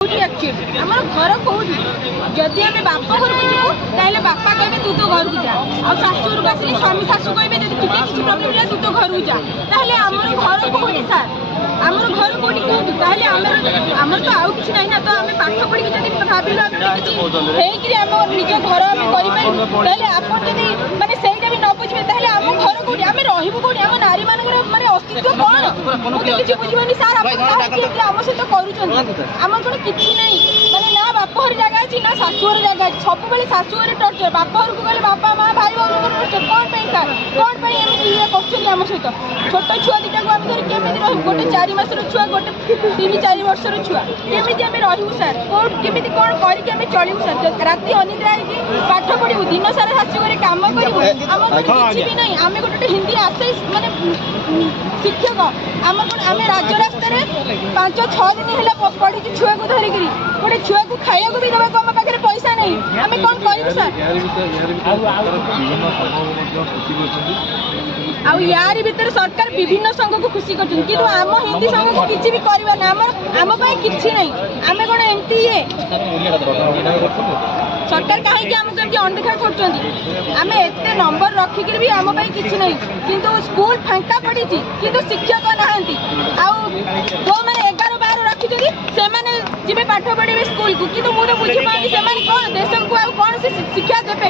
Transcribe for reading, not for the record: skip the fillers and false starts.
आम घर कौटी जदि आम बाप घर को जीवु ताहले बापा कहे तू तो घर को जा आ शाशुर को आसिले स्वामी शाशु कहे टी किसी प्रोब्लेम है तू तो घर को जा ताहले आमर घर कौटी सार आमर घर कौटी कहतु ताहले आमर तो आउ किसी ना तो आम पाठ पढ़ी जब भाविलु आम निज घर आम कर आप माने सहीटा भी न बुझे ताहले आम घर कौटी आम रही कौटी आम नारी मान माने अस्तित्व कौन मुझे किसी बुझे सार आम सहित करूँ कौन किसी ना माने ना बापर जगह अच्छी ना शाशुर जगह अच्छी सब बेले शाशुर टर्चर बापर को गले बापा माँ भाई भाई टर्चर कौन सर कौन ये करम सहित छोट छुआ दुटा को आम केमी रही गोटे 4 मासर छुआ गोटे 3-4 वर्षर छुआ केमी आम रहू सार केमी कौन करके चलू सार राति अनिद्रा पाठ पढ़ू दिन सारा शाशुर कम करूँ आम किसी भी नहीं आम गोटे हिंदी आसे माने शिक्षक आम कौन आम राज्य रास्तार 5-6 दिन है पढ़ी छुआ को धरिक गोटे छुआ को खाया भी देवा आम पाखे पैसा नहीं आम कौन करूँ सर यार भीतर सरकार विभिन्न संघ को खुशी कर आम हिंदी संघ को किसी भी कर आम किसी नहीं आम कौन एमती सरकार कहीं आमको अनदेखा कर नंबर रखिक भी आम किसी नहीं किंतु स्कूल फांका पड़ी किंतु शिक्षक नहांती जो मैंने 11-12 रखी से पाठ पढ़े स्कूल को किंतु मुझे बुझी पानी से कौन देश को कौन से शिक्षा देते।